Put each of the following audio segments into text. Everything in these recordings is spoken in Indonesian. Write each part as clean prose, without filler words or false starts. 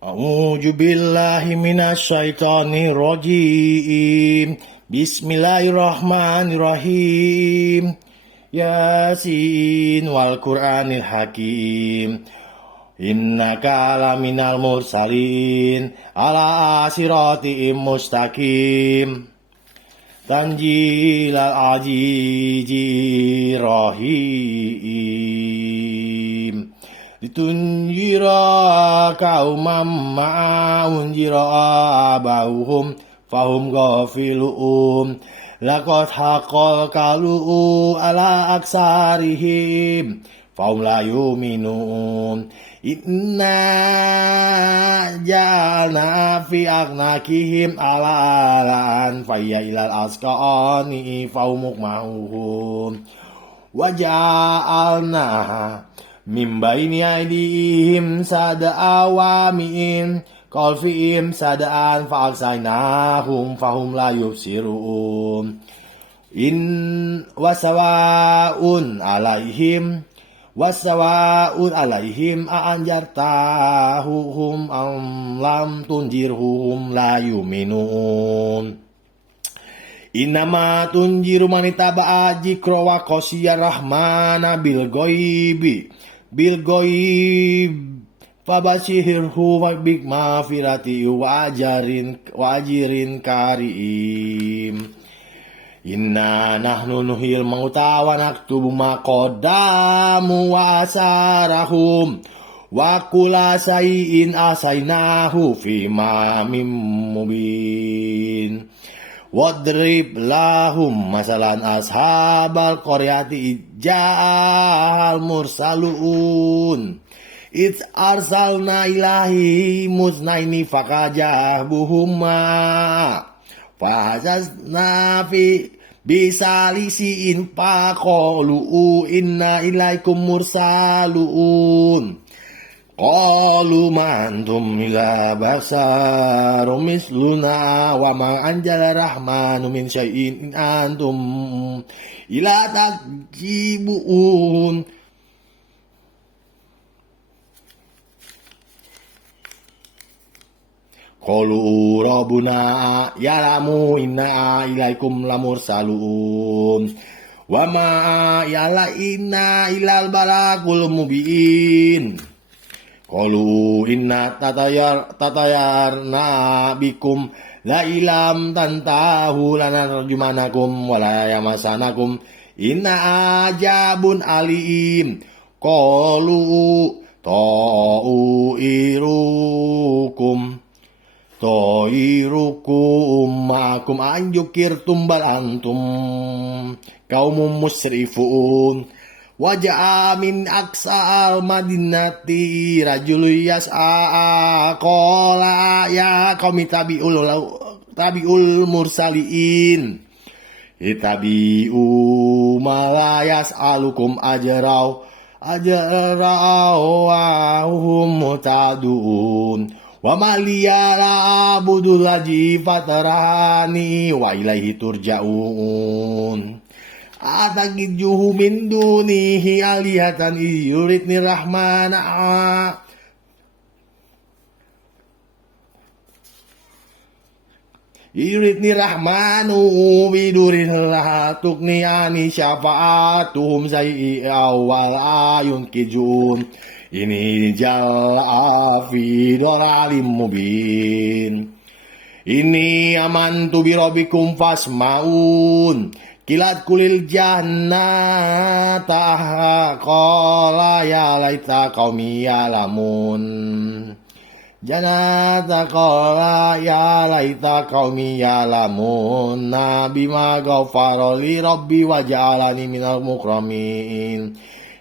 A'udzu billahi minasyaitonir rajim. Bismillahirrahmanirrahim. Yasin wal Qur'anil Hakim. Innaka laminal mursalin ala siratim mustaqim. Tanjilal azizir rahim. Litunjira kaumam ma'unjira abahum fahum ghafilun. Laqad haqqal qawlu ala aksarihim fahum la yu'minun. Inna ja'alna fi aknakihim alalan fayya ilal asqani fahum muqmahun. Wa ja'alna min baini aydihim sada'a wa min khalfihim sada'an fa'aksaynahum fahum la yubsirun. In wasawa'un alaihim a'anjartahum am lam tunjirhum la yu'minun. Innama tunjiru manitaba'a jikra wa qasiyar rahmana bil ghaib fabashirhu bi magfirati wa ajrin karim. Inna nahnu nuhyil mauta wa naktubu ma qaddamu wa asarahum wa kulla shay'in ahsaynahu fi imamin mubin. Wadrib lahum masalan ashabal qaryati ja'al mursalun It's arsalna ilahi musnaini fakajabuhuma fahazazna fi bisalisiin faqalu inna ilaikum mursalun. Qalu mantum ila basarum misluna wa ma anjala rahmanu min syai'in antum ila takjibun. Qalu rabbuna ya'lamu inna ilaikum lamursalun wa ma ya'laina ilal balagul mubin. Qalu inna tatayarna bikum la ilam tantahu lanarjumanakum wa la yamasanakum inna ajabun alim. Qalu ta'irukum ma'akum anjukirtum bal antum kaumum musrifun. Waja'a min aqsa'al madinati rajulun yas'a qala ya qaumi tabi'ul mursaliin itabi'u ma la yas'alukum ajraw wa hum mutadun. Wa ma liya la abudul ladzi fatarani wa ilaihi turja'un. Atakijuhu min dunihi alihatan yuridni rahmana bidurin la tukniani syafa'atuhum sayyi'a wal ayun kijun. Ini jalla fi dhalalim mubin. Ini amantu bi rabbikum fasma'un. Kilat kulil jannata qala ya laita qaumi ya'lamun. Jannata qala ya laita qaumi ya'lamun. Bima ghafara li rabbi wa ja'alani minal mukramin.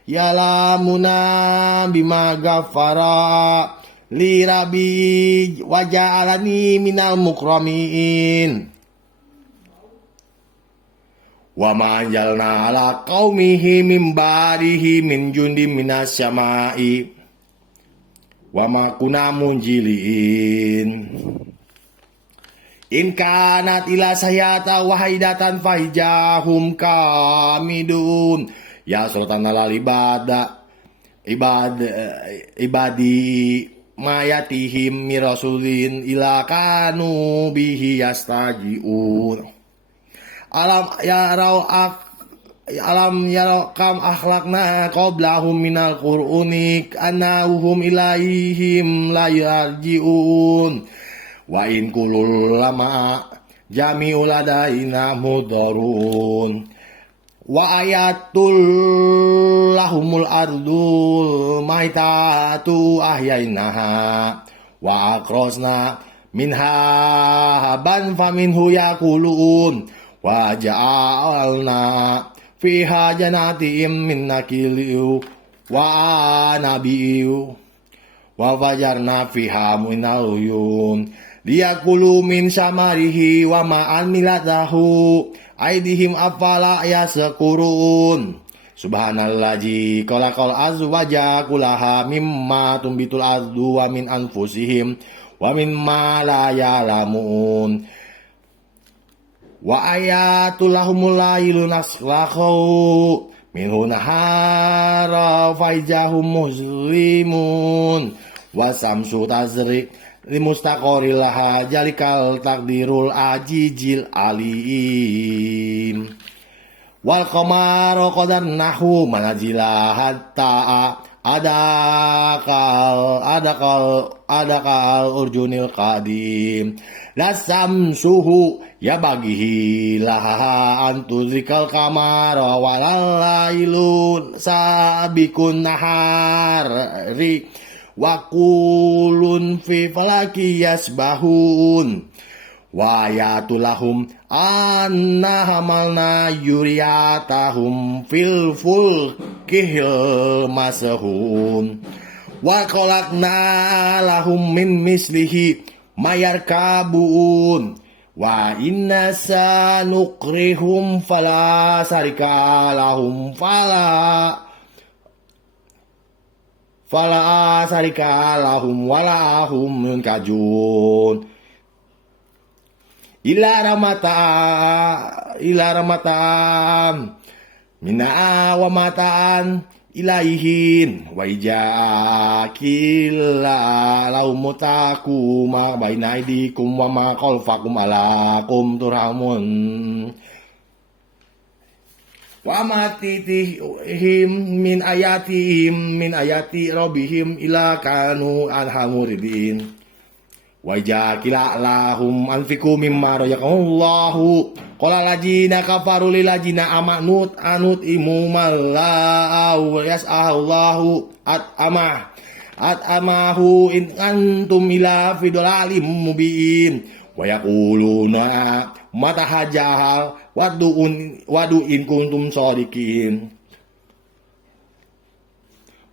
Ya'lamuna bima ghafara li rabbi wa ja'alani minal mukramin. Wa ma anjalna ala qaumihi min ba'dihi min jundim minas syama'i wa ma kunna munjilin. In kanat ila sayata wahidatan fahijahum kamidun. Ya sultan alal ibadi mayatihim mirasulin ila kanu bihi yastajiun. Alam yarau kam akhlakna qablahum minal qur'unik annahum ilaihim la yarji'un. Wa in kulul lama jami'ul ladaina mudarun. Wa ayatul lahumul ardul maitatu ahyainaha wa akrosna minha haban faminhu yakulun wa ja'alna fiha janatim min nakiliu wa nabiu wa fajarna fiha minal uyun liyakulu min samarihi wa ma'an milatahu aidihim afala yasakurun. Subhanallazi khalaqal azwaja kullaha mimma tumbitul ardu wa min anfusihim wa mimma la ya'lamun. Wa ayatul lahumul lailu naslakhu minhu nahara faijahum muslimun wa samsu tazri limustaqoril laha jalikal takdirul ajijil alim. Wal qamara qadarnahu manazila hatta adakal urjunil qadim. Lasamsuhu ya bagihi laha antuzikal kamara walalailun sabikun nahari wakulun fi falaki yasbahun wa yatulahum anna hamalna yuriyatahum fil fulkihil masahun wa kolakna lahum min mislihi mayarkabun wa inna sanukrihum fala sarika lahum fala sarika lahum wala hum munkajun ila ramataan mina wa mataan ilaihin wa ijakilla laumutaku ma baina aidikum wa ma khalfakum alakum turhamun wa matitihim min ayati rabbihim ila kanu anhamuridin wa ijakila lahum anfiku mimma rajakallahu qala lajina kafaru lil lajina amanut anut imumalla'u yas'allahu at'amahu in antum ila fidolalim mubin wa yaquluna matahajahal wadu'in kuntum shodikin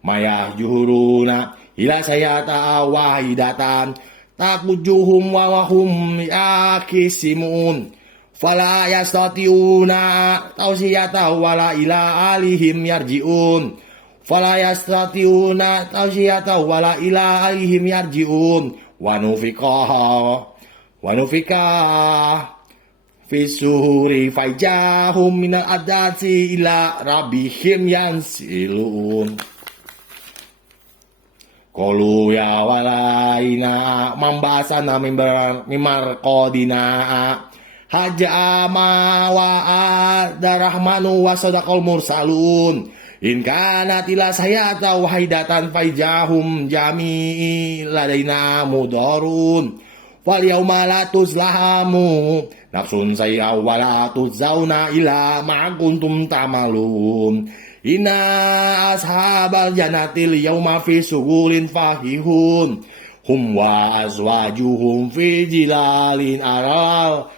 mayah juhuruna ila sayata wahidatan takujuhum wa wahum yakisimun fala yastati'una tausiyata wala ila alihim yarji'un fala yastati'una tausiyata wala ila alihim yarji'un wa nufika fisuhuri faijahum minal adati ila rabbihim yansilun. Qalu ya walaina mambasana mimar qadina haja ma wa adarahmanu wa sadaqal mursalun in kana tila sayata wahidatan faijahum jami'i ladaina mudarun fal yauma la tuzlahamu nafsun sayya wa la tuzzauna ila ma kuntum tamalun. Inna ashabal janatil yauma fi sugulin fahihun hum wa azwajuhum fi jilalin alal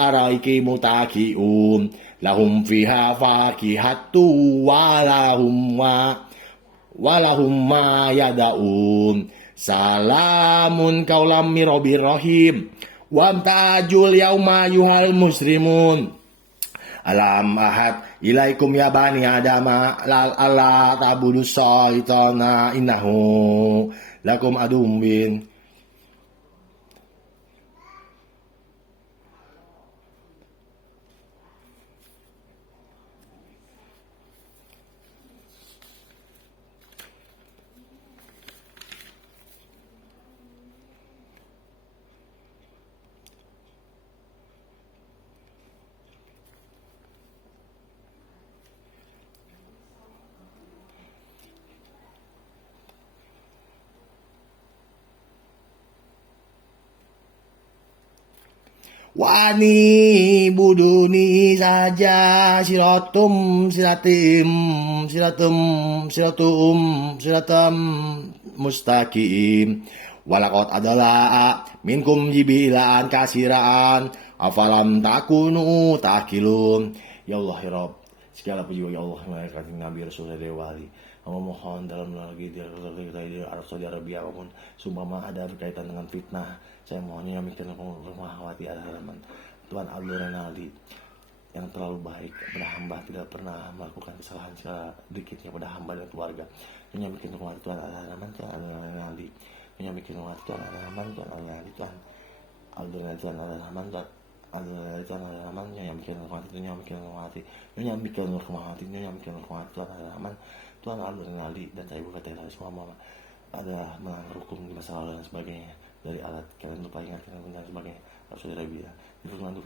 araiki mutakiun lahum fiha fakihatu walahum ma yadaun salamun kaulam mirobir rahim wamtajul yauma yuhal muslimun. Alam ahad ilaikum ya bani adama lal alla tabudu syaitana innahu lakum adum bin. Wani buduni saja siratum mustaqim. Walakot adalah minkum jibilaan kasiraan afalam takunu takilun. Ya Allah ya Rabb, segala puji bagi Allah malaikat Nabi Rasulullah Dewali. Hamba mohon dalam lagi di Arab Saudi Arabia apapun sumpah ada berkaitan dengan fitnah, saya mohonnya mikir rumah hawati halaman Tuhan Abdul Renaldi yang terlalu baik kepada hamba, tidak pernah melakukan kesalahan sedikitnya pada hamba dan keluarga. Hanya bikin rumah Tuhan halaman Tuhan Abdul Renaldi, hanya bikin rumah Tuhan halaman Tuhan Abdul Renaldi, Tuhan Abdul Renaldi, Tuhan halaman Tuhan halaman yang bikin rumah itu, yang bikin rumah hati, yang bikin rumah hati, yang bikin rumah Tuhan halaman Tuhan Abdul Renaldi dan saya buka tela semua mama ada melanggar hukum di masa lalu dan sebagainya, dari alat kalian lupa ingat dan sebagainya. Harus saudara bila diperlukan untuk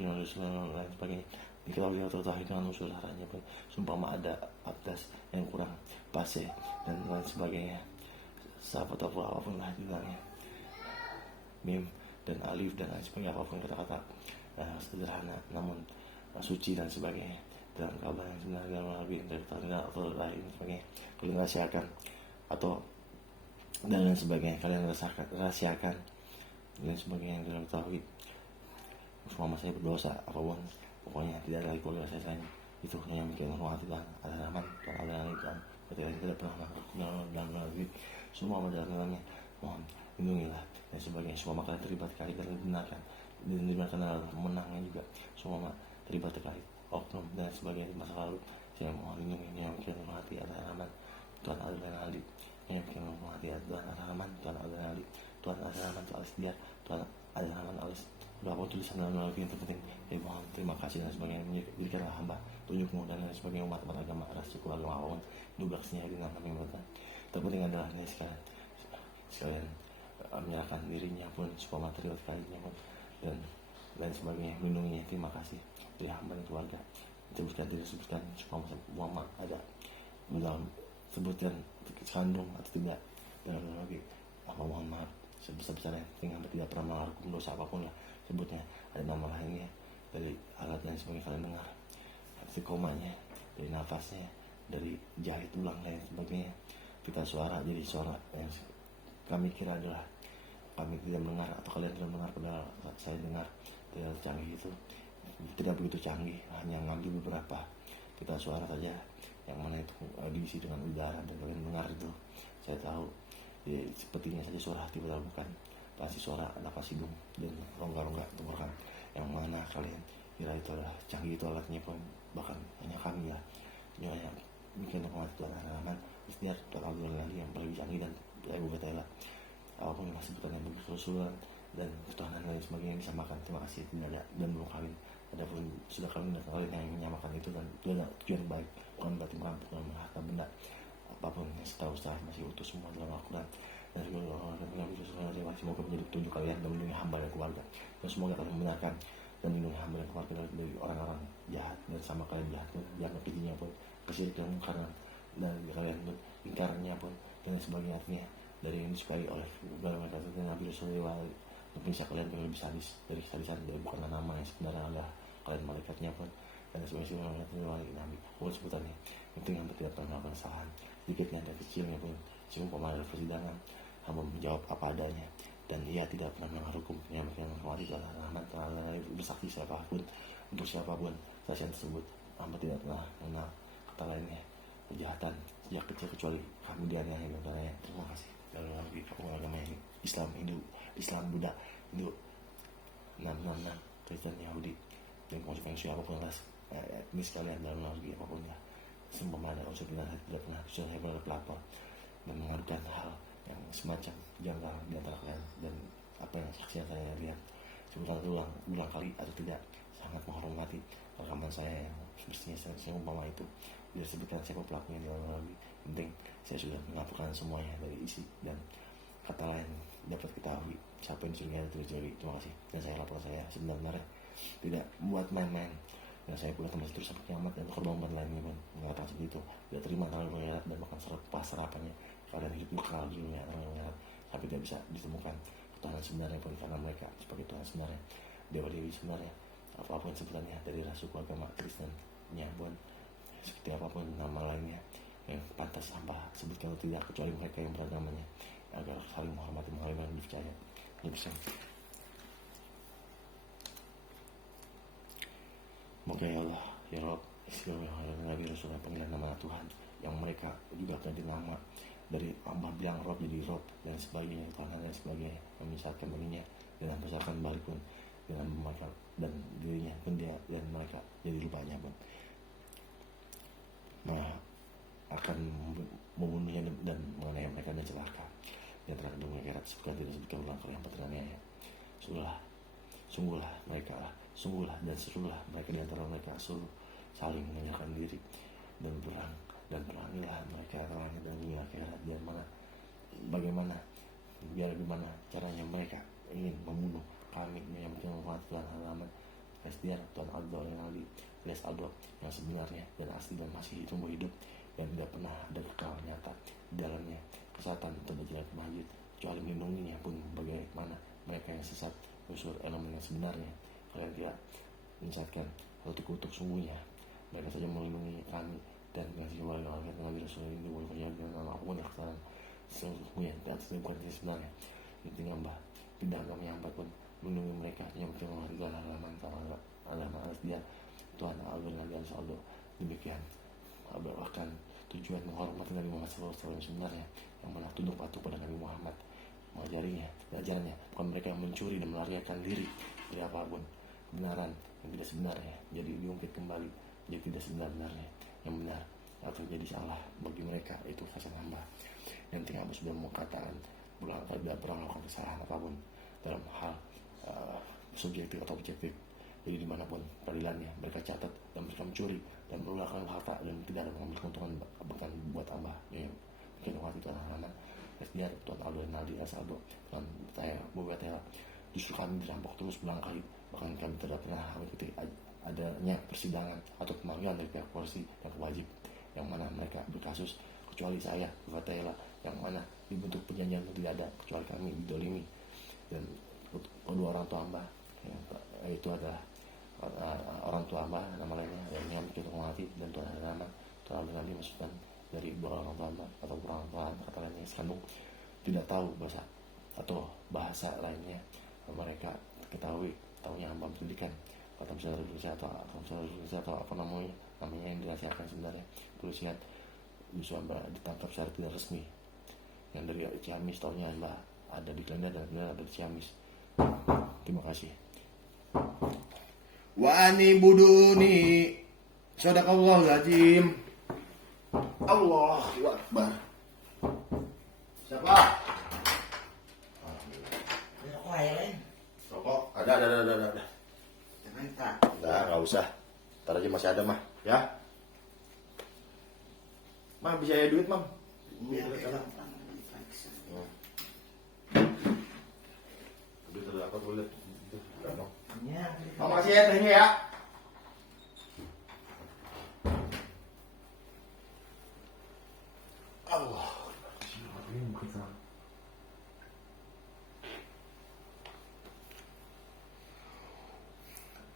dan sebagainya, diketahui atau tahu dengan usul sarannya pun sumpah ada abdas yang kurang pase dan lain sebagainya, sahabat atau apapun lah bilangnya, mim dan alif dan lain sebagainya, apapun kata-kata sederhana namun suci dan sebagainya dalam kabar yang sebenarnya dalam lebih dari tanda atau lain sebagainya, kalian rahasiakan atau dan lain sebagainya, kalian rahasiakan dan sebagainya yang dalam tauhid. Semua saya berdosa apapun, pokoknya tidak ada lagi keluarga saya selain itu yang bikin rumah Tuhan ada rahman Tuhan ada Tuhan tidak pernah melakukan dalam lagi semua dalamnya, mohon lindungilah dan sebagainya. Semua kalian terlibat kali dan dibenarkan adalah menangnya juga, semua terlibat terkait oknum dan sebagainya di masa lalu. Saya mohon lindungi yang bikin rumah hati ada rahman Tuhan ada Renaldi, yang bikin rumah hati Tuhan ada rahman Tuhan ada Renaldi, Tuhan ada rahman Tuhan alis biar Tuhan ada rahman alis berapa tulisan dalam lagi yang terpenting. Saya mohon terima kasih dan sebagainya, berikanlah hamba tunjukmu dan lain sebagainya umat agama ras suku agama apapun dublaksnya di nama yang terpenting adalah ini sekalian menyerahkan dirinya pun supaya material sekalinya pun dan lain sebagainya, melindunginya. Terima kasih dari hamba dan keluarga, disebutkan tidak disebutkan supaya Muhammad ada dalam sebutkan kandung atau tidak dalam lagi apa, mohon maaf sebesar-besarnya, hamba tidak pernah melakukan dosa apapun lah sebutnya. Ada nama lainnya dari alat dan sebagainya kalian dengar, istiqomahnya, dari nafasnya, dari jahit tulang dan sebagainya, pita suara jadi suara yang kami kira adalah kami tidak mendengar atau kalian tidak mendengar, padahal saya dengar tidak canggih itu, tidak begitu canggih, hanya ngambil beberapa pita suara saja yang mana itu diisi dengan udara dan kalian dengar itu. Saya tahu ya, sepertinya saja suara hati padahal bukan, pasti suara nafas hidung dan rongga-rongga tenggorokan yang mana kalian kira itu adalah canggih itu alatnya pun bahkan hanya kami lah yang bikin rumah Tuhan halaman istiar Tuhan Abdul Renaldi yang paling canggih dan saya buka tela apapun yang sebutan yang berkesusulan dan ketuhanan dan sebagainya yang disamakan. Terima kasih tidak ada dan belum kawin, adapun sudah kawin dan kalian yang menyamakan itu dan itu adalah tujuan baik, bukan berarti merampok dan harta benda apapun yang setahu saya masih utuh semua dalam Al-Quran dan semoga menjadi petunjuk kalian dan melindungi hamba dan keluarga, dan semoga kalian membenarkan dan melindungi hamba dan keluarga dari orang-orang jahat dan sama kalian jahat pun jangan kejinya pun kesyirikan karena dan kalian pun ingkarannya pun dan sebagainya, artinya dari yang disukai oleh mereka itu Nabi Rasulullah untuk bisa kalian yang lebih sadis dari sadisan dari bukanlah nama yang sebenarnya adalah kalian malaikatnya pun dan sebagainya Nabi bukan sebutannya. Penting hamba tidak pernah melakukan kesalahan sedikitnya dan kecilnya pun, sehingga pada persidangan hamba menjawab apa adanya dan ia tidak pernah melanggar hukum yang menghormati Tuhan rahmat Ta'ala bersaksi siapapun untuk siapapun saksian tersebut. Hamba tidak pernah mengenal kata lainnya kejahatan sejak kecil kecuali kami dianiaya dan lainnya. Terima kasih. Dalam lagi agama ini Islam, Hindu, Islam, Buddha, Hindu, Kristen, Yahudi dan konsep feng shui apapun ras ini sekalian dalam lagi apapun ya, semua ada unsur tidak pernah saya pernah pelapor dan mengadukan hal yang semacam janggal di antara kalian dan apa yang saksi yang saya lihat sebentar ulang kali atau tidak sangat menghormati rekaman saya yang semestinya saya umpama itu biar sebutkan siapa pelakunya di dalam lagi. Penting saya sudah melaporkan semuanya dari isi dan kata lain dapat ketahui siapa yang dicurigai atau tidak dicurigai. Terima kasih dan saya laporan saya sebenarnya tidak buat main-main dan saya pula masih terus sampai kiamat dan korban lainnya pun mengatakan seperti itu, tidak terima terlalu mengerat dan makan serapannya kalian hidup bekal di dunia orang mengerat tapi tidak bisa ditemukan Tuhan sebenarnya pun karena mereka sebagai Tuhan sebenarnya dewa-dewi sebenarnya, apapun sebutannya dari ras suku agama Kristennya pun, seperti apapun nama lainnya yang pantas hamba sebutkan atau tidak, kecuali mereka yang beragamanya, agar saling menghormati, dan dipercaya. Bisa. Moga ya Allah, ya Rob, Nabi Rasulullah, panggilan nama Tuhan yang mereka juga ganti nama dari hamba bilang Rob jadi Rob dan sebagainya, Tuhan dan sebagainya, memisahkan dirinya dan membesarkan balik pun dengan mereka dan dirinya pun dia dan mereka jadi lupanya pun akan membunuhnya dan mengenai mereka dan celaka. Yang terakhir mengira sebutkan tidak sebutkan ulang kali yang bertanya. Sungguhlah dan serulah mereka di antara mereka suruh saling menyerahkan diri dan perangilah mereka terangnya dan dunia akhirat, dan bagaimana caranya mereka ingin membunuh kami yang menghormati Tuhan halaman Tuhan Allah yang Ali alias Allah yang sebenarnya dan asli dan masih tumbuh hidup dan tidak pernah ada kekal nyata di dalamnya kesatan atau berjalan ke masjid kecuali melindunginya pun bagaimana mereka yang sesat unsur elemen yang sebenarnya kalian tidak menyesatkan atau dikutuk sungguhnya mereka saja melindungi kami dan mengasih warga Nabi Rasulullah ini boleh terjadi dengan apapun yang kesalahan sesungguhnya dan bukan sebenarnya intinya tidak kami hamba pun melindungi mereka yang menghormati halaman alas dia Tuhan Allah Nabi Allah demikian bahkan tujuan menghormati Nabi Muhammad SAW sebenarnya yang mana tunduk patuh pada Nabi Muhammad mengajarinya dan ajarannya, bukan mereka yang mencuri dan melarikan diri dari apapun kebenaran yang tidak sebenarnya jadi diungkit kembali jadi tidak sebenarnya yang benar atau jadi salah bagi mereka. Itu hasil hamba yang tinggal sudah mengatakan berulang kali tidak pernah melakukan kesalahan apapun dalam hal subjektif atau objektif. Jadi dimanapun peradilannya mereka catat dan mereka mencuri dan melanggar harta dan tidak ada mengambil keuntungan bahkan buat hamba yang mungkin waktu itu anak-anak SDR Tuhan Allah dan Naldi Asaldo Tuhan saya buat ya justru kami dirampok terus berulang kali bahkan kami tidak pernah mengikuti adanya persidangan atau pemanggilan dari pihak polisi yang wajib yang mana mereka berkasus kecuali saya Fatela yang mana dibentuk perjanjian tidak ada kecuali kami didolimi dan kedua orang tua hamba yang itu adalah orang tua hamba nama lainnya yang kita menghormati dan Tuhan ada nama Tuhan ada nabi maksudkan dari dua orang tua hamba atau orang tua kata lainnya sekandung tidak tahu bahasa atau bahasa lainnya mereka ketahui tahunya hamba pendidikan atau misalnya Indonesia atau apa namanya yang dirahasiakan sebenarnya polisian bisa ditangkap secara tidak resmi yang dari Ciamis tahunya hamba ada di Klenda dan benar ada di Ciamis. Terima kasih. Wa ani buduni sadaqallahul azim. Allahu akbar. Siapa? Rokok aja lain. Rokok? Ada. Enggak usah. Ntar aja masih ada mah, ya. Mah bisa ya duit, Mam. Iya, Duit ada apa boleh? Makasih ya tehnya ya. Allah.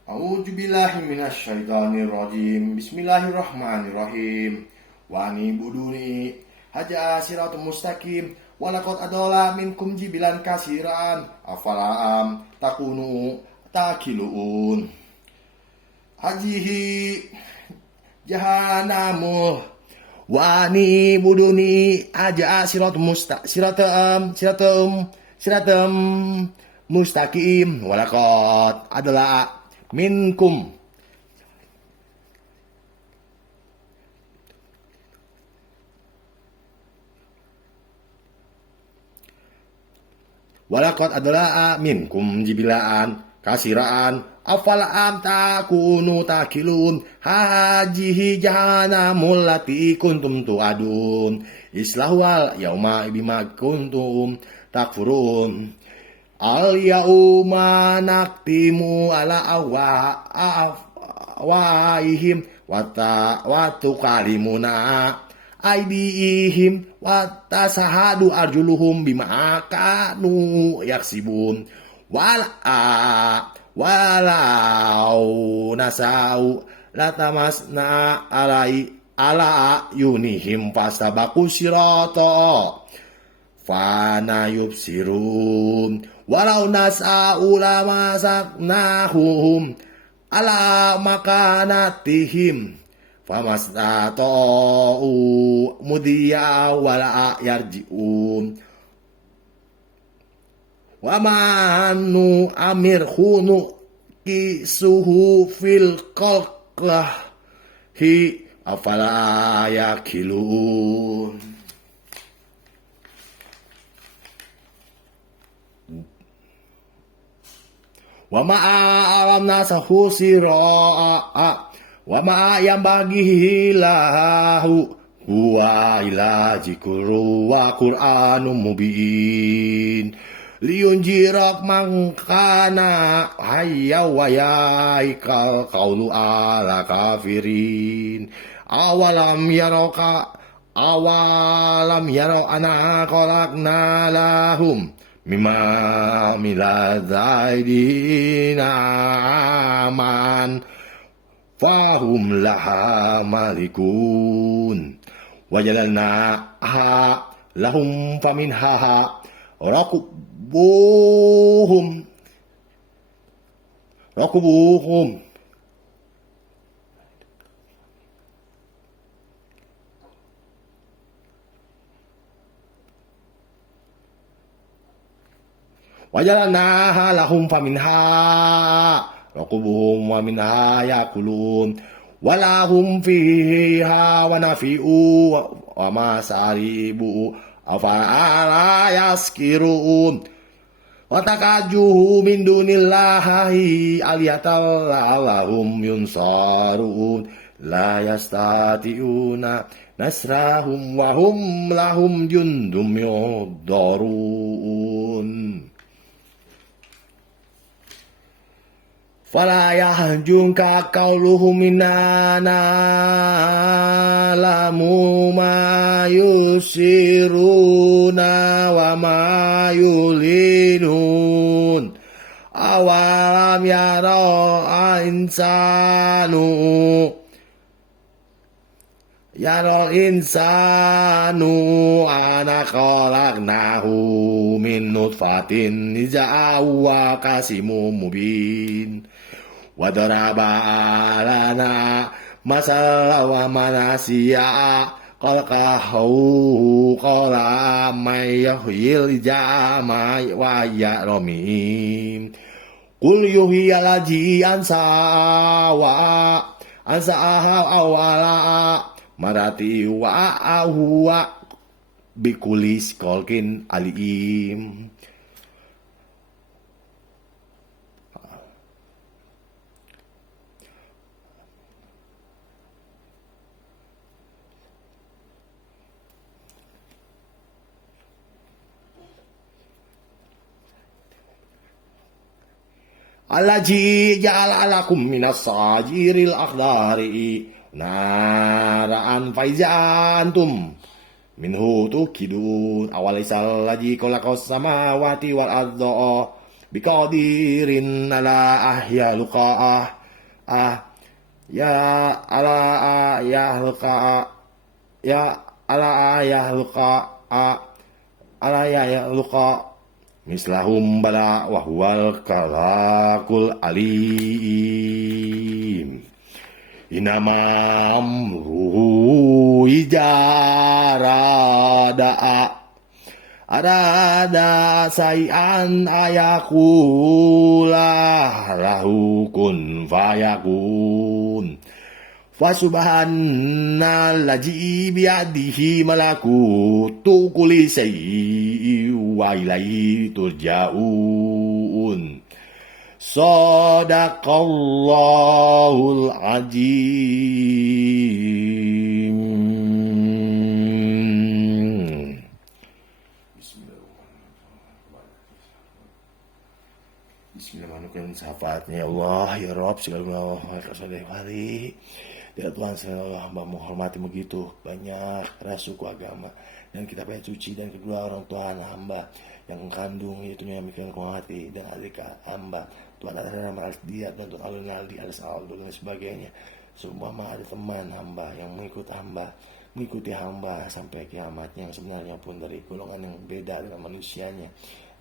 A'udzubillahi minasyaitonir rajim. Bismillahirrahmanirrahim. Wa ani buduni haja siratul mustaqim. Walaqad adola minkum jibilan kasiran afalaam takunu takilun hajihi jahanamu wani buduni aja siratum mustaqim walaqad adalah minkum walaqad adalah minkum jibilaan kasiraan afalaam takunu takilun hajihi jahanamul lati kuntum tu'adun islahwal yauma bima kuntum takfurun al yauma naktimu ala awaihim wa tukalimuna aidihim wa tasahadu arjuluhum bima kanu yaksibun walau nasau latamasna ala yunihim fastabaku sirata fana yubsirun walau nasau lamasaknahum ala makanatihim famastata'u mudiya wala yarji'un wa manu amir khunu kisuhu fil qalqahi afala yakilun. Wa ma'alam nasahu sira'a wa ma'ayam bagihi lahu huwa ila jikuru wa qur'anum mubin liyunjirak mangkana hayya wa yaikal qawlu ala kafirin awalam yaraka ana khalaqna lahum mimma miladzaidina aman fahum laha malikun wajalalna lahum faminha rakubuhum wajalnaha lahum faminha rakubuhum wa minha yakulun walahum fiha wa nafi'u wa masaribu afala yaskirun wa takajuhu min dunillahi aliyatallahum yunsarun la yastati'una nasrahum wa hum lahum jundum yudarun. Fala yahjunka qauluhum minna lamu ma yusiruna wa ma yulinun awalam yara insanu ana khalaqnahu min nutfatin iza huwa qasimum mubin wa daraba lana masala wa manasiya qalqahu qala may yuhyil jama wa yaramim qul yuhyil laji ansaha awala marati wa huwa bikulis kolkin alim. Allazi ja'ala lakum minas sajiril akhdari naraan faizantum minhu tukidun awalaisal ladzi khalaqas samawati wal arda biqadirin ala ahya luqa'ah ya ala ayah luqa mislahum bala wa huwal kalakul alim. Inamam ruhu arada sayan ayakulah lahu kun fayakun fasubhanallazi biyadihi malakutu kulli syai'in wa ilaihi turja'un. Sadaqallahul azim. Bismillahirrahmanirrahim. Syafaatnya ya Allah, ya Rabb, segala soleh wali. Ya Tuhan, segala hamba menghormati begitu banyak ras suku agama, dan kita pengen suci, dan kedua orang tua hamba yang kandung itu yang mikirkan hati dan adik hamba. Tuhan ada nama alas dia, dan Tuhan Alun Aldi, alas Aldo dan sebagainya. Semua ada teman hamba yang mengikuti hamba sampai kiamatnya, yang sebenarnya pun dari golongan yang beda dengan manusianya,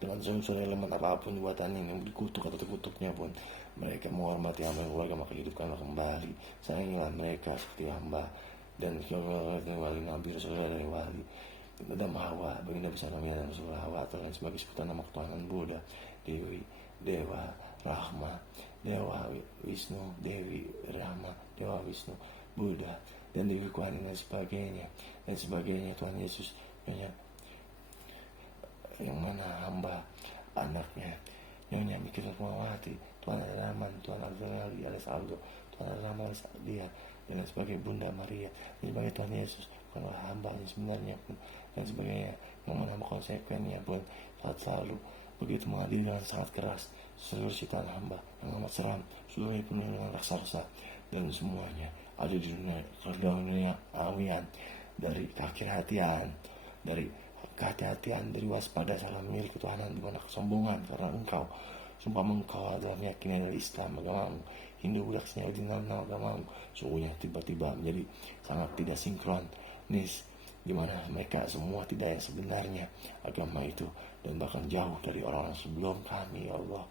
dengan unsur elemen apapun buatan yang dikutuk atau terkutuknya pun mereka menghormati hamba yang keluarga, maka hidupkanlah kembali. Sayangilah mereka seperti hamba dan wali Nabi Rasulullah dari wali Adam Hawa, baginda besar Nabi dan Rasulullah Hawa, atau lain sebagai sebutan nama ketuhanan Buddha, Dewi, Dewa, Rahma, Dewa Wisnu, Dewi Rahma, Dewa Wisnu, Buddha, dan Dewi Kuan dan sebagainya Tuhan Yesus yang mana hamba anaknya Nyonya Mikir Rahmawati, Tuhan Rahman, Tuhan Al-Ghali, Alas Aldo, Tuhan Rahman, dia dan sebagai Bunda Maria, dan sebagai Tuhan Yesus, bukanlah hamba yang sebenarnya pun, dan sebagainya, yang mana konsekuensinya pun saat selalu begitu mengadili dengan sangat keras seluruh ciptaan hamba yang amat seram, seluruhnya penuh dengan raksasa, dan semuanya ada di dunia awian, dari kehati-hatian, dari waspada salah memilih ketuhanan di mana kesombongan karena engkau sumpah engkau adalah keyakinan dari Islam agamamu, Hindu, Buddha, Yahudi dan agamamu, sungguhnya tiba-tiba menjadi sangat tidak sinkronis, di mana mereka semua tidak yang sebenarnya agama itu, dan bahkan jauh dari orang-orang sebelum kami. Ya Allah,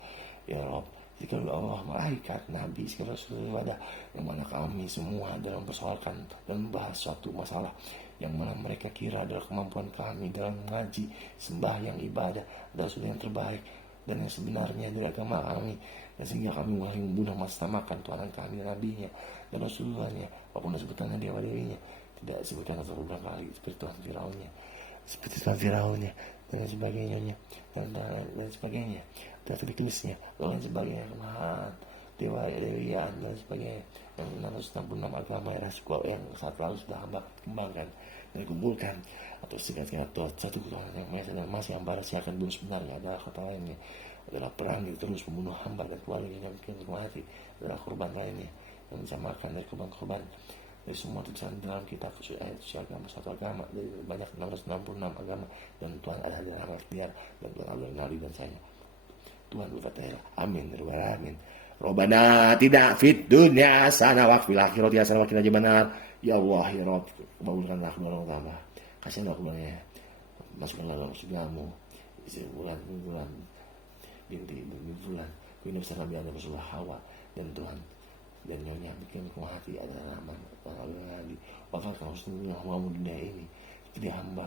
ya Rabb, jika Allah, malaikat, Nabi, segala sesuatu ibadah, yang mana kami semua dalam mempersoalkan dan membahas suatu masalah yang mana mereka kira adalah kemampuan kami dalam mengaji, sembahyang, ibadah adalah sesuatu yang terbaik dan yang sebenarnya dari agama kami, dan sehingga kami mulai membunuh mastamakan Tuhan kami dan Nabi-Nya dan Rasulullahnya, apapun sebutannya dewa-dewinya, tidak disebutkan atau beberapa kali seperti Tuhan Firaunnya dan sebagainya dan sebagainya, dan Tulisnya dan sebagainya, kemahan dewa-dewian dan sebagainya, yang 666 agama yang saat lalu sudah hamba kembangkan dan kumpulkan atau singkatnya atau satu Tuhan yang masih hamba rahasiakan belum sebenarnya adalah kata lainnya adalah perang yang terus membunuh hamba dan keluarganya yang mungkin mati, adalah korban lainnya yang disamakan dari korban dari semua tulisan dalam kitab agama, satu agama dari banyak 666 agama, dan Tuhan adalah artian dan Tuhan Allah Nali dan saya Tuhan berkata amin amin. Robana tidak fit dunia sana wakfil akhirat ya sana wakil aja benar. Ya Allah ya Rob, kabulkanlah kebenaran utama, kasihlah kebenarannya, masukkanlah dalam surgamu bulan binti bulan Bunda besar Nabi Adam Rasulullah Hawa dan Tuhan dan Nyonya bikin hati adalah Rahman dan Allah Nabi, bakal kau seluruh hawamu dunia ini jadi hamba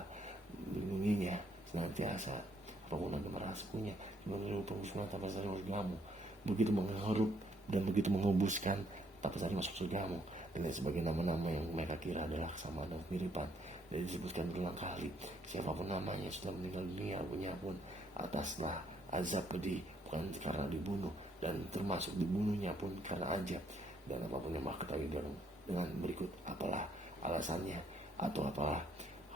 melindunginya senantiasa apapun ada merasukunya menuju pengusungan tanpa sari surgamu, begitu mengharup dan begitu mengembuskan tanpa sari masuk surgamu, dan sebagai nama-nama yang mereka kira adalah kesamaan dan kemiripan, dan disebutkan berulang kali siapapun namanya sudah meninggal dunia punya pun ataslah azab pedih, bukan karena dibunuh dan termasuk dibunuhnya pun karena ajab, dan apapun yang maha ketahui dengan berikut apalah alasannya atau apalah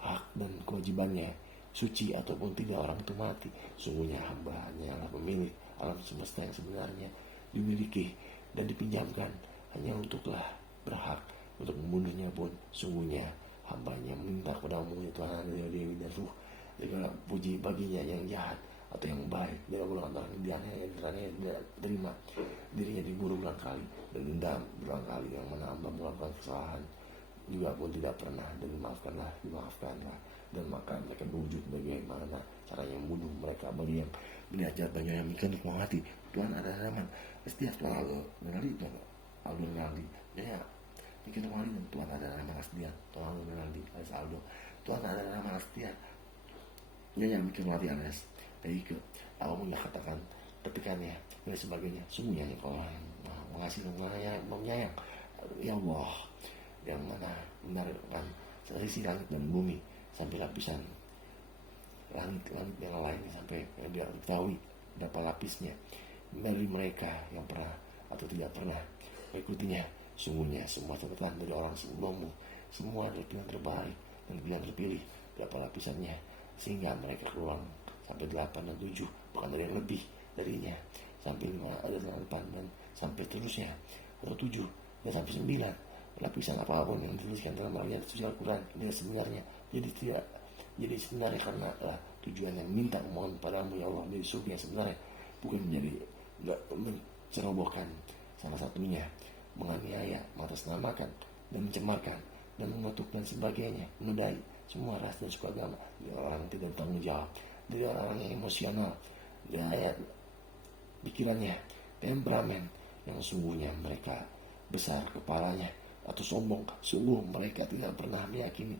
hak dan kewajibannya, suci ataupun tidak orang itu mati, sungguhnya hamba-Nya adalah pemilik alam semesta yang sebenarnya dimiliki dan dipinjamkan hanya untuklah berhak untuk membunuhnya pun, sungguhnya hamba-Nya meminta kepadamu ya Tuhan Dewi dan Ruh, segala puji baginya yang jahat atau yang baik, dia berulang kali diannya yang tidak terima dirinya diburu berulang kali dan dendam berulang kali, yang mana hamba melakukan kesalahan juga pun tidak pernah dan dimaafkanlah dan maka mereka berwujud bagaimana caranya membunuh mereka, bagi yang belajar banyak yang mikir untuk menghati Tuhan ada zaman setiap Tuhan Al-Ghali Tuhan Al-Ghali ya mikir menghati dan Tuhan ada zaman setiap Tuhan Al-Ghali Alas Aldo Tuhan ada zaman setiap ya yang mikir menghati Alas dari ke aku menyatakan ketikannya dan sebagainya, sungguhnya kalau mengasihi menyayang ya Allah yang mana benarkan selisih langit dan bumi sampai lapisan langit yang lain sampai dia ketahui berapa lapisnya dari mereka yang pernah atau tidak pernah mengikutinya, sungguhnya semua catatan dari orang sebelummu semua adalah pilihan terbaik dan pilihan terpilih berapa lapisannya sehingga mereka keluar sampai 8 dan 7 bukan dari yang lebih darinya sampai 5 ada 8 dan sampai terusnya atau 7 dan sampai 9 lapisan apapun yang dituliskan dalam ayat suci Al-Quran ini sebenarnya jadi sebenarnya karena tujuan yang minta mohon padamu ya Allah dari surga sebenarnya bukan menjadi cerobohkan, salah satunya menganiaya, mengatasnamakan, dan mencemarkan, dan mengutuk dan sebagainya, menodai semua ras dan suku agama, dari orang yang tidak bertanggung jawab, dari orang yang emosional, dari pikirannya, temperamen, yang sungguhnya mereka besar kepalanya atau sombong. Sungguh mereka tidak pernah meyakini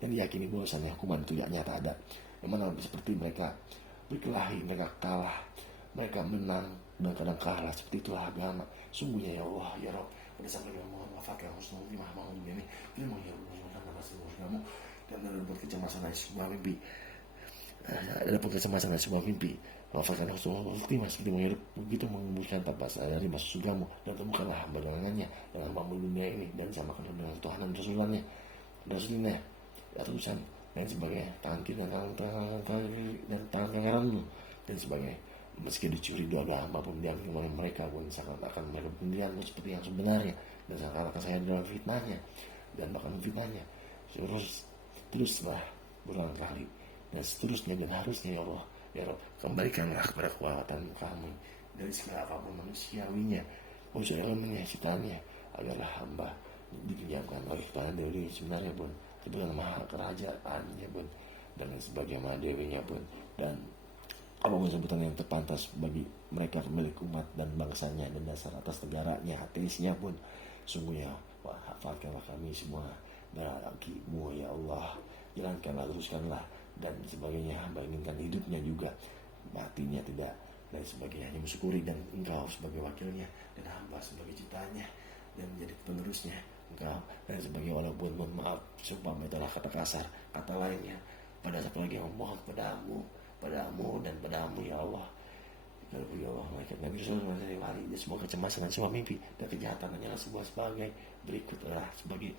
dan diyakini bahwasannya hukuman itu tidak nyata ada. Yang mana seperti mereka berkelahi, mereka kalah, mereka menang dan kadang kalah. Seperti itulah agama. Sungguhnya ya Allah, ya Rabb, pada sampai mohon wafatkan husnul timah mau ini kita menghirupkan kamu dan dalam kecemasan dari sebuah mimpi, ada kecemasan dari sebuah mimpi, wafatkan husnul timah seperti menghirup begitu mengumpulkan tanpa sadari masuk surgamu, dan temukanlah hamba dengannya dan hamba dunia ini, dan samakan dengan Tuhan dan Rasulnya utusan dan sebagainya, tangan kiri dan tangan kananmu dan sebagainya. Meski dicuri dua hamba pun diambil oleh mereka pun seakan-akan mereka pendirian seperti yang sebenarnya, dan seakan-akan saya dalam fitnahnya dan bahkan fitnahnya teruslah berulang kali dan seterusnya. Dan harusnya ya Allah, ya Rabb, kembalikanlah kepada kekuatan kami dari segala apapun manusiawinya, manusia elemennya, ciptaannya, agarlah hamba dipinjamkan oleh kepada Dewi sebenarnya pun, sebenarnya maha kerajaannya pun, dan sebagaimana dewinya pun, dan apapun sebutan yang terpantas bagi mereka kembali ke umat dan bangsanya dan dasar atas negaranya, ateisnya pun. Sungguhnya hafalkanlah kami semua bagimu ya Allah, jalankanlah, teruskanlah, dan sebagainya. Hamba inginkan hidupnya juga, matinya tidak, dan sebagainya. Hanya mensyukuri dan engkau sebagai wakilnya, dan hamba sebagai ciptaannya dan menjadi penerusnya engkau, dan sebagai walaupun mohon maaf sumpah itulah kata kasar, kata lainnya, pada satu lagi yang mohon padamu dan padamu ya Allah. Ya Allah, malaikat Nabi Rasulullah dari wali, semua kecemasan dan semua mimpi dan kejahatan hanyalah sebagai berikut adalah sebagai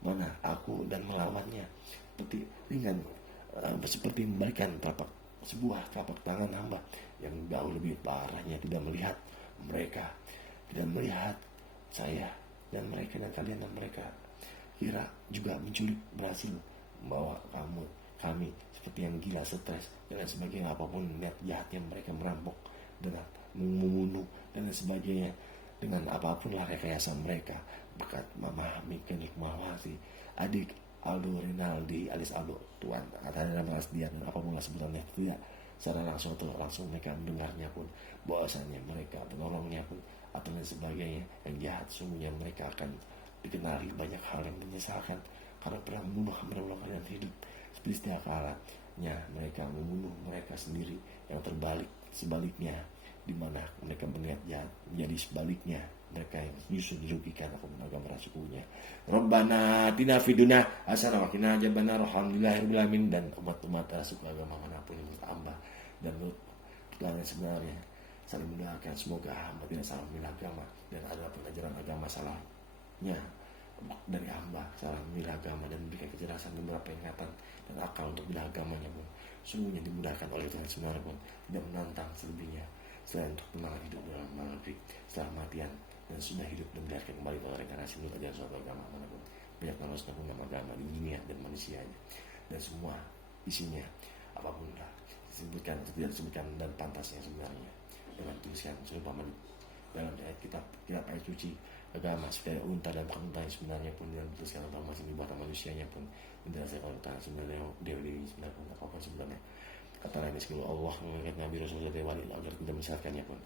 mana aku dan melawannya seperti ringan, seperti membalikan sebuah telapak tangan hamba yang jauh lebih parahnya, tidak melihat mereka, tidak melihat saya dan mereka dan kalian, dan mereka kira juga menculik, berhasil membawa kami seperti yang gila, stres dan sebagainya, apapun niat jahatnya mereka merampok dengan membunuh dan sebagainya, dengan apapun lah rekayasa mereka. Berkat Mama Mikanik Mawati, adik Aldo Rinaldi alias Aldo, Tuan Atana Rasdian, dan apapun lah sebutannya, tidak secara langsung atau langsung mereka mendengarnya pun bahwasannya mereka penolongnya pun atau dan sebagainya yang jahat. Sungguhnya mereka akan dikenali banyak hal yang menyesalkan karena pernah membunuh kalian hidup. Seperti setiap kalanya mereka membunuh mereka sendiri, yang sebaliknya di mana mereka berniat jahat, menjadi sebaliknya mereka yang justru dirugikan apapun agama sukunya. Rabbana atina fid dunya hasanah wa qina adzabannar. Alhamdulillahirabbil alamin. Dan umat-umat suku agama manapun yang bertambah dan kita sebenarnya saling mendoakan semoga hamba tidak salah memilih agama, dan ada pengajaran agama salahnya dari hamba salah memilih agama, dan memberikan kejelasan beberapa ingatan dan akal untuk memilih agamanya pun sungguhnya dimudahkan oleh Tuhan sebenarnya pun, tidak menantang selebihnya selain untuk tenang hidup dalam maghrib setelah matian, dan sudah hidup dan biarkan kembali pada reinkarnasi menurut ajaran suatu agama manapun. Banyak nama agama di dunia dan manusianya, dan semua isinya apapun lah disebutkan atau tidak disebutkan dan pantasnya sebenarnya dengan tulisan seumpama dalam kitab ayat suci agama seperti unta dan bukan unta yang sebenarnya pun yang dituliskan tentang masing buatan manusianya pun menjelaskan tentang sebenarnya dewi sebenarnya pun apapun sebenarnya kata lainnya sebelum Allah mengingat Nabi Rasulullah dari wali agar tidak menyesatkannya pun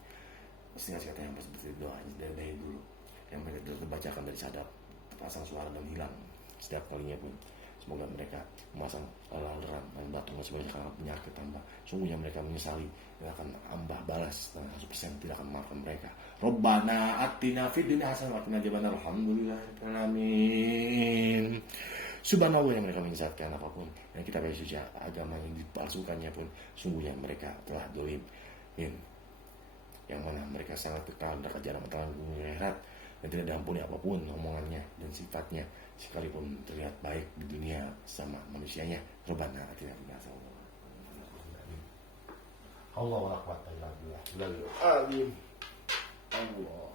mesti ngasih kata yang seperti doa dari dulu yang mereka terbacakan dari sadap terpasang suara dan hilang setiap kalinya pun. Semoga mereka memasang laleran dan batung sebanyak karena penyakit tambah. Sungguhnya mereka menyesali dan akan ambah balas dan 100% tidak akan memaafkan mereka. Rabbana atina fid dunya hasanah wa qina adzabannar. Alhamdulillahirabbil alamin. Subhanallah, yang mereka menyesatkan apapun yang kita suci agama yang dipalsukannya pun sungguhnya mereka telah dolim yang mana mereka sangat kekal dekat jalan antara dunia akhirat dan tidak diampuni apapun omongannya dan sifatnya sekalipun terlihat baik di dunia sama manusianya. Rabbana atina fid dunya hasanah. Allahu akbar. Amin. Allah.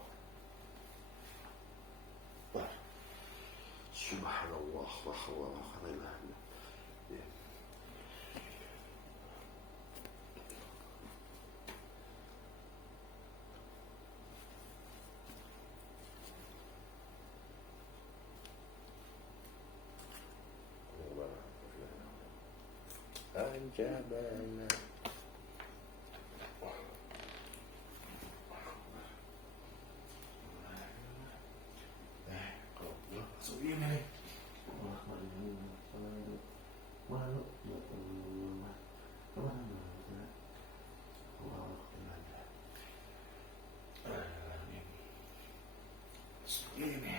Subhanallah wa la ilaha illallah. jabana. Kalau gua masuk ini nih. Wah, malu. Malu. Ya Allah. Kemana? Ini.